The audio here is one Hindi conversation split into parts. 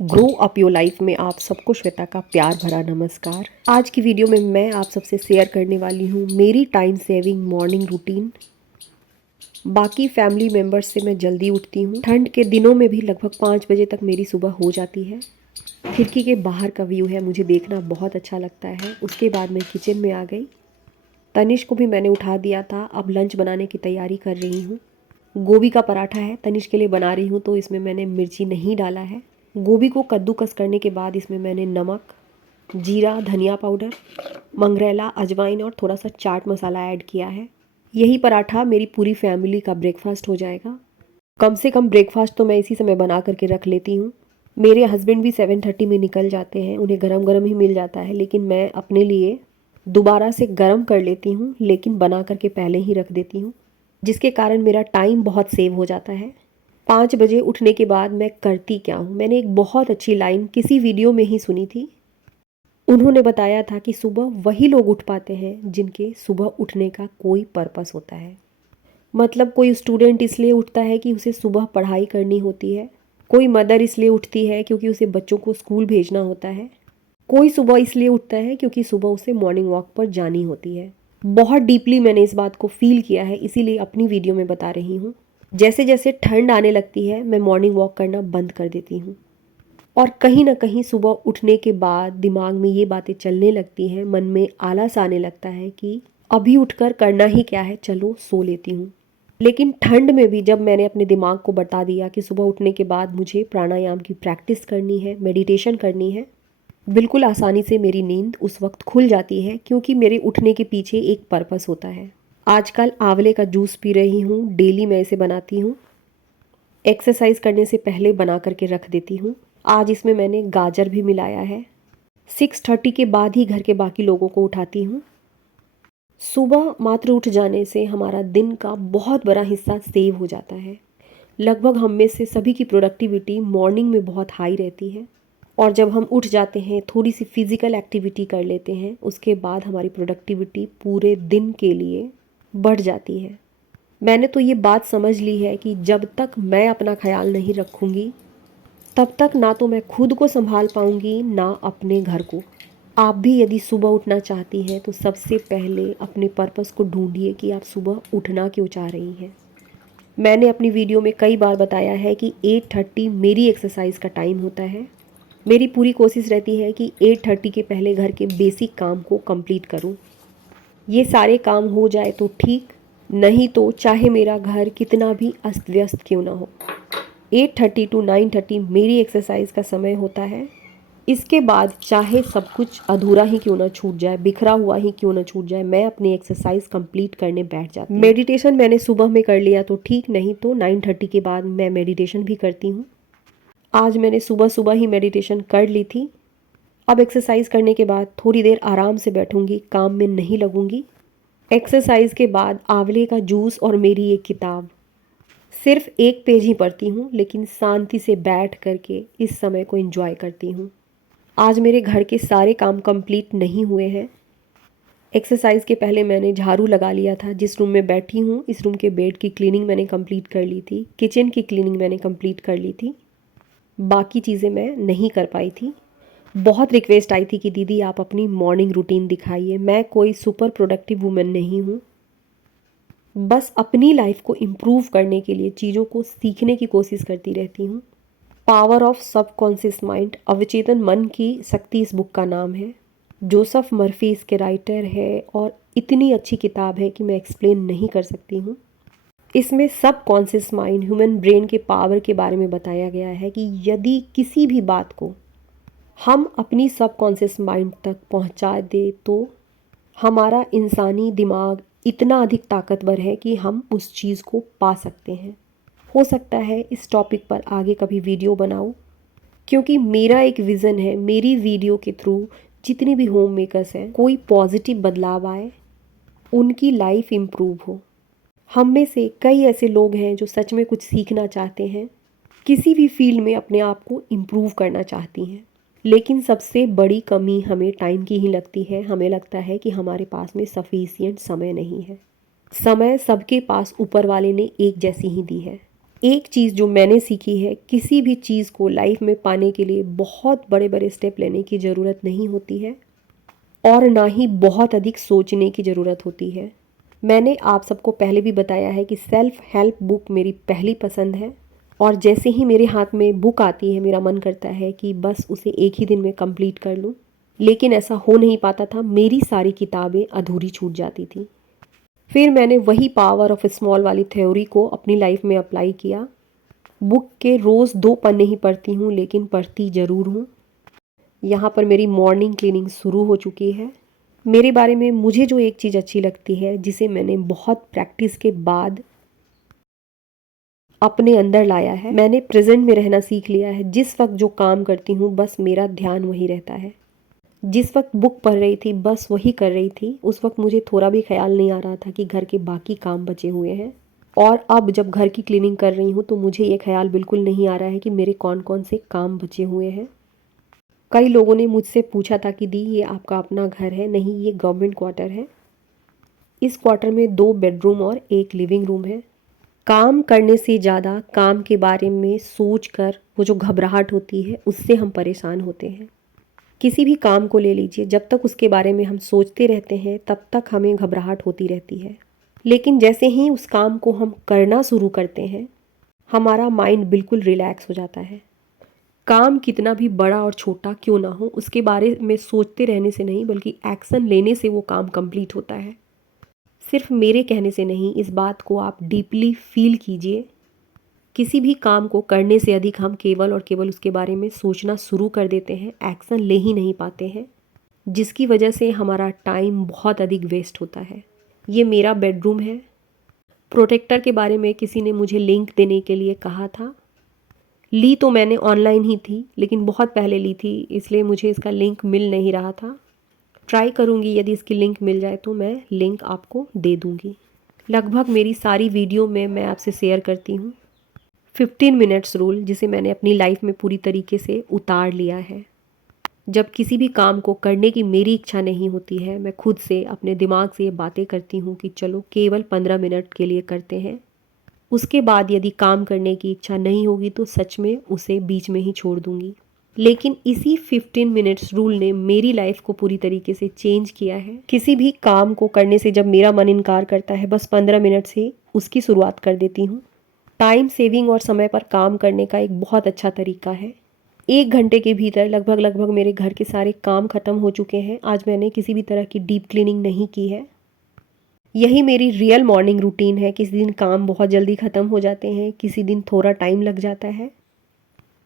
ग्रो अप योर लाइफ में आप सबको श्वेता का प्यार भरा नमस्कार। आज की वीडियो में मैं आप सबसे शेयर करने वाली हूँ मेरी टाइम सेविंग मॉर्निंग रूटीन। बाकी फैमिली मेम्बर्स से मैं जल्दी उठती हूँ। ठंड के दिनों में भी लगभग 5 बजे तक मेरी सुबह हो जाती है। खिड़की के बाहर का व्यू है, मुझे देखना बहुत अच्छा लगता है। उसके बाद मैं किचन में आ गई। तनिष्क को भी मैंने उठा दिया था। अब लंच बनाने की तैयारी कर रही हूँ। गोभी का पराठा है, तनिष्क के लिए बना रही हूँ, तो इसमें मैंने मिर्ची नहीं डाला है। गोभी को कद्दूकस करने के बाद इसमें मैंने नमक, जीरा, धनिया पाउडर, मंगरेला, अजवाइन और थोड़ा सा चाट मसाला ऐड किया है। यही पराठा मेरी पूरी फैमिली का ब्रेकफास्ट हो जाएगा। कम से कम ब्रेकफास्ट तो मैं इसी समय बना करके रख लेती हूँ। मेरे हस्बैंड भी 7:30 में निकल जाते हैं, उन्हें गरम गरम ही मिल जाता है, लेकिन मैं अपने लिए दोबारा से गरम कर लेती हूँ, लेकिन बना करके पहले ही रख देती हूँ, जिसके कारण मेरा टाइम बहुत सेव हो जाता है। 5 बजे उठने के बाद मैं करती क्या हूँ, मैंने एक बहुत अच्छी लाइन किसी वीडियो में ही सुनी थी। उन्होंने बताया था कि सुबह वही लोग उठ पाते हैं जिनके सुबह उठने का कोई पर्पस होता है। मतलब कोई स्टूडेंट इसलिए उठता है कि उसे सुबह पढ़ाई करनी होती है, कोई मदर इसलिए उठती है क्योंकि उसे बच्चों को स्कूल भेजना होता है, कोई सुबह इसलिए उठता है क्योंकि सुबह उसे मॉर्निंग वॉक पर जानी होती है। बहुत डीपली मैंने इस बात को फील किया है, इसीलिए अपनी वीडियो में बता रही हूँ। जैसे जैसे ठंड आने लगती है मैं मॉर्निंग वॉक करना बंद कर देती हूँ, और कहीं ना कहीं सुबह उठने के बाद दिमाग में ये बातें चलने लगती हैं, मन में आलस आने लगता है कि अभी उठकर करना ही क्या है, चलो सो लेती हूँ। लेकिन ठंड में भी जब मैंने अपने दिमाग को बता दिया कि सुबह उठने के बाद मुझे प्राणायाम की प्रैक्टिस करनी है, मेडिटेशन करनी है, बिल्कुल आसानी से मेरी नींद उस वक्त खुल जाती है, क्योंकि मेरे उठने के पीछे एक पर्पस होता है। आजकल आंवले का जूस पी रही हूँ, डेली मैं इसे बनाती हूँ। एक्सरसाइज करने से पहले बना करके रख देती हूँ। आज इसमें मैंने गाजर भी मिलाया है। 6:30 के बाद ही घर के बाकी लोगों को उठाती हूँ। सुबह मात्र उठ जाने से हमारा दिन का बहुत बड़ा हिस्सा सेव हो जाता है। लगभग हम में से सभी की प्रोडक्टिविटी मॉर्निंग में बहुत हाई रहती है, और जब हम उठ जाते हैं, थोड़ी सी फिजिकल एक्टिविटी कर लेते हैं, उसके बाद हमारी प्रोडक्टिविटी पूरे दिन के लिए बढ़ जाती है। मैंने तो ये बात समझ ली है कि जब तक मैं अपना ख्याल नहीं रखूँगी, तब तक ना तो मैं खुद को संभाल पाऊँगी, ना अपने घर को। आप भी यदि सुबह उठना चाहती हैं तो सबसे पहले अपने पर्पस को ढूंढिए कि आप सुबह उठना क्यों चाह रही हैं। मैंने अपनी वीडियो में कई बार बताया है कि 8:30 मेरी एक्सरसाइज का टाइम होता है। मेरी पूरी कोशिश रहती है कि 8:30 के पहले घर के बेसिक काम को कंप्लीट करूं। ये सारे काम हो जाए तो ठीक, नहीं तो चाहे मेरा घर कितना भी अस्त व्यस्त क्यों ना हो, 8:30 to 9:30 मेरी एक्सरसाइज का समय होता है। इसके बाद चाहे सब कुछ अधूरा ही क्यों ना छूट जाए, बिखरा हुआ ही क्यों ना छूट जाए, मैं अपनी एक्सरसाइज कंप्लीट करने बैठ जाती हूँ। मेडिटेशन मैंने सुबह में कर लिया तो ठीक, नहीं तो 9:30 के बाद मैं मेडिटेशन भी करती हूँ। आज मैंने सुबह सुबह ही मेडिटेशन कर ली थी। अब एक्सरसाइज करने के बाद थोड़ी देर आराम से बैठूंगी, काम में नहीं लगूंगी। एक्सरसाइज के बाद आंवले का जूस और मेरी एक किताब, सिर्फ एक पेज ही पढ़ती हूँ, लेकिन शांति से बैठ करके इस समय को एंजॉय करती हूँ। आज मेरे घर के सारे काम कंप्लीट नहीं हुए हैं। एक्सरसाइज के पहले मैंने झाड़ू लगा लिया था। जिस रूम में बैठी हूँ, इस रूम के बेड की क्लीनिंग मैंने कंप्लीट कर ली थी, किचन की क्लीनिंग मैंने कंप्लीट कर ली थी। बाकी चीज़ें मैं नहीं कर पाई थी। बहुत रिक्वेस्ट आई थी कि दीदी आप अपनी मॉर्निंग रूटीन दिखाइए। मैं कोई सुपर प्रोडक्टिव वूमेन नहीं हूँ, बस अपनी लाइफ को इम्प्रूव करने के लिए चीज़ों को सीखने की कोशिश करती रहती हूँ। पावर ऑफ सबकॉन्शियस माइंड, अवचेतन मन की शक्ति, इस बुक का नाम है। जोसेफ मर्फी इसके राइटर है, और इतनी अच्छी किताब है कि मैं एक्सप्लेन नहीं कर सकती हूँ। इसमें सब कॉन्शियस माइंड, ह्यूमन ब्रेन के पावर के बारे में बताया गया है कि यदि किसी भी बात को हम अपनी सबकॉन्शियस माइंड तक पहुंचा दे तो हमारा इंसानी दिमाग इतना अधिक ताकतवर है कि हम उस चीज़ को पा सकते हैं। हो सकता है इस टॉपिक पर आगे कभी वीडियो बनाऊं, क्योंकि मेरा एक विज़न है, मेरी वीडियो के थ्रू जितनी भी होम मेकर्स हैं, कोई पॉजिटिव बदलाव आए, उनकी लाइफ इम्प्रूव हो। हम में से कई ऐसे लोग हैं जो सच में कुछ सीखना चाहते हैं, किसी भी फील्ड में अपने आप को इम्प्रूव करना चाहती हैं, लेकिन सबसे बड़ी कमी हमें टाइम की ही लगती है। हमें लगता है कि हमारे पास में सफिशिएंट समय नहीं है। समय सबके पास ऊपर वाले ने एक जैसी ही दी है। एक चीज़ जो मैंने सीखी है, किसी भी चीज़ को लाइफ में पाने के लिए बहुत बड़े बड़े स्टेप लेने की ज़रूरत नहीं होती है और ना ही बहुत अधिक सोचने की ज़रूरत होती है। मैंने आप सबको पहले भी बताया है कि सेल्फ हेल्प बुक मेरी पहली पसंद है और जैसे ही मेरे हाथ में बुक आती है मेरा मन करता है कि बस उसे एक ही दिन में कंप्लीट कर लूँ, लेकिन ऐसा हो नहीं पाता था। मेरी सारी किताबें अधूरी छूट जाती थी। फिर मैंने वही पावर ऑफ स्मॉल वाली थ्योरी को अपनी लाइफ में अप्लाई किया। बुक के रोज़ 2 पन्ने ही पढ़ती हूँ, लेकिन पढ़ती ज़रूर हूँ। यहाँ पर मेरी मॉर्निंग क्लीनिंग शुरू हो चुकी है। मेरे बारे में मुझे जो एक चीज़ अच्छी लगती है, जिसे मैंने बहुत प्रैक्टिस के बाद अपने अंदर लाया है, मैंने प्रेजेंट में रहना सीख लिया है। जिस वक्त जो काम करती हूँ बस मेरा ध्यान वही रहता है। जिस वक्त बुक पढ़ रही थी बस वही कर रही थी। उस वक्त मुझे थोड़ा भी ख्याल नहीं आ रहा था कि घर के बाकी काम बचे हुए हैं। और अब जब घर की क्लीनिंग कर रही हूँ तो मुझे ये ख्याल बिल्कुल नहीं आ रहा है कि मेरे कौन कौन से काम बचे हुए हैं। कई लोगों ने मुझसे पूछा था कि दी ये आपका अपना घर है? नहीं, ये गवर्नमेंट क्वार्टर है। इस क्वार्टर में 2 बेडरूम और 1 लिविंग रूम है। काम करने से ज़्यादा काम के बारे में सोच कर वो जो घबराहट होती है उससे हम परेशान होते हैं। किसी भी काम को ले लीजिए, जब तक उसके बारे में हम सोचते रहते हैं तब तक हमें घबराहट होती रहती है। लेकिन जैसे ही उस काम को हम करना शुरू करते हैं हमारा माइंड बिल्कुल रिलैक्स हो जाता है। काम कितना भी बड़ा और छोटा क्यों ना हो, उसके बारे में सोचते रहने से नहीं बल्कि एक्शन लेने से वो काम कंप्लीट होता है। सिर्फ मेरे कहने से नहीं, इस बात को आप डीपली फील कीजिए। किसी भी काम को करने से अधिक हम केवल और केवल उसके बारे में सोचना शुरू कर देते हैं, एक्शन ले ही नहीं पाते हैं, जिसकी वजह से हमारा टाइम बहुत अधिक वेस्ट होता है। ये मेरा बेडरूम है। प्रोटेक्टर के बारे में किसी ने मुझे लिंक देने के लिए कहा था। ली तो मैंने ऑनलाइन ही थी, लेकिन बहुत पहले ली थी, इसलिए मुझे इसका लिंक मिल नहीं रहा था। ट्राई करूँगी, यदि इसकी लिंक मिल जाए तो मैं लिंक आपको दे दूँगी। लगभग मेरी सारी वीडियो में मैं आपसे शेयर करती हूँ 15 मिनट्स रूल, जिसे मैंने अपनी लाइफ में पूरी तरीके से उतार लिया है। जब किसी भी काम को करने की मेरी इच्छा नहीं होती है, मैं खुद से अपने दिमाग से ये बातें करती हूँ कि चलो केवल 15 मिनट के लिए करते हैं। उसके बाद यदि काम करने की इच्छा नहीं होगी तो सच में उसे बीच में ही छोड़ दूँगी। लेकिन इसी 15 मिनट्स रूल ने मेरी लाइफ को पूरी तरीके से चेंज किया है। किसी भी काम को करने से जब मेरा मन इनकार करता है, बस 15 मिनट से उसकी शुरुआत कर देती हूँ। टाइम सेविंग और समय पर काम करने का एक बहुत अच्छा तरीका है। 1 घंटे के भीतर लगभग मेरे घर के सारे काम ख़त्म हो चुके हैं। आज मैंने किसी भी तरह की डीप क्लीनिंग नहीं की है। यही मेरी रियल मॉर्निंग रूटीन है। किसी दिन काम बहुत जल्दी ख़त्म हो जाते हैं, किसी दिन थोड़ा टाइम लग जाता है।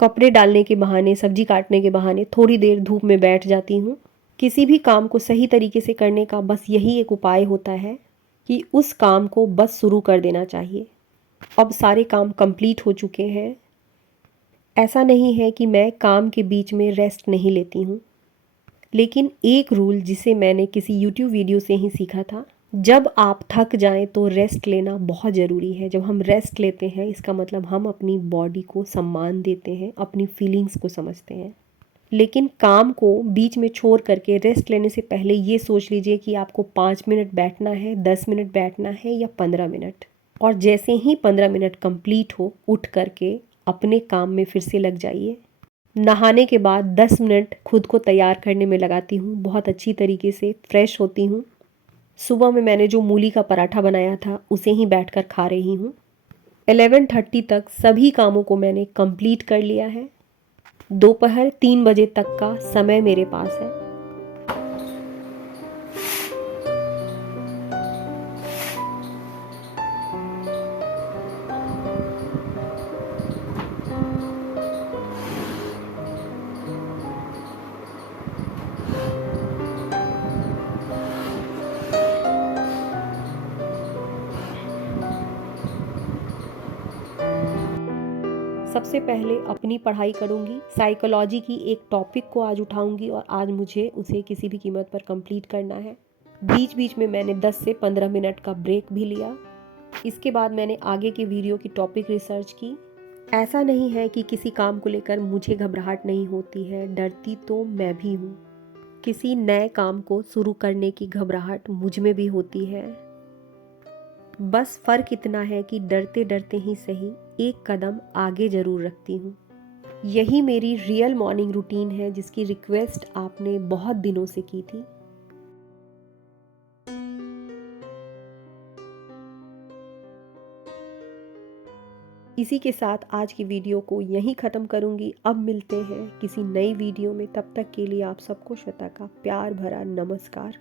कपड़े डालने के बहाने, सब्जी काटने के बहाने थोड़ी देर धूप में बैठ जाती हूँ। किसी भी काम को सही तरीके से करने का बस यही एक उपाय होता है कि उस काम को बस शुरू कर देना चाहिए। अब सारे काम कंप्लीट हो चुके हैं। ऐसा नहीं है कि मैं काम के बीच में रेस्ट नहीं लेती हूँ, लेकिन एक रूल जिसे मैंने किसी यूट्यूब वीडियो से ही सीखा था, जब आप थक जाएं तो रेस्ट लेना बहुत ज़रूरी है। जब हम रेस्ट लेते हैं इसका मतलब हम अपनी बॉडी को सम्मान देते हैं, अपनी फीलिंग्स को समझते हैं। लेकिन काम को बीच में छोड़ करके रेस्ट लेने से पहले ये सोच लीजिए कि आपको 5 मिनट बैठना है, 10 मिनट बैठना है या 15 मिनट। और जैसे ही 15 मिनट कंप्लीट हो, उठ करके अपने काम में फिर से लग जाइए। नहाने के बाद 10 मिनट खुद को तैयार करने में लगाती हूँ, बहुत अच्छी तरीके से फ्रेश होती हूँ। सुबह में मैंने जो मूली का पराठा बनाया था उसे ही बैठकर खा रही हूँ। 11:30 तक सभी कामों को मैंने कंप्लीट कर लिया है। दोपहर 3 बजे तक का समय मेरे पास है। सबसे पहले अपनी पढ़ाई करूँगी। साइकोलॉजी की एक टॉपिक को आज उठाऊँगी और आज मुझे उसे किसी भी कीमत पर कंप्लीट करना है। बीच बीच में मैंने 10 से 15 मिनट का ब्रेक भी लिया। इसके बाद मैंने आगे की वीडियो की टॉपिक रिसर्च की। ऐसा नहीं है कि किसी काम को लेकर मुझे घबराहट नहीं होती है, डरती तो मैं भी हूँ। किसी नए काम को शुरू करने की घबराहट मुझ में भी होती है। बस फ़र्क इतना है कि डरते डरते ही सही एक कदम आगे ज़रूर रखती हूँ। यही मेरी रियल मॉर्निंग रूटीन है जिसकी रिक्वेस्ट आपने बहुत दिनों से की थी। इसी के साथ आज की वीडियो को यहीं ख़त्म करूँगी। अब मिलते हैं किसी नई वीडियो में, तब तक के लिए आप सबको श्वेता का प्यार भरा नमस्कार।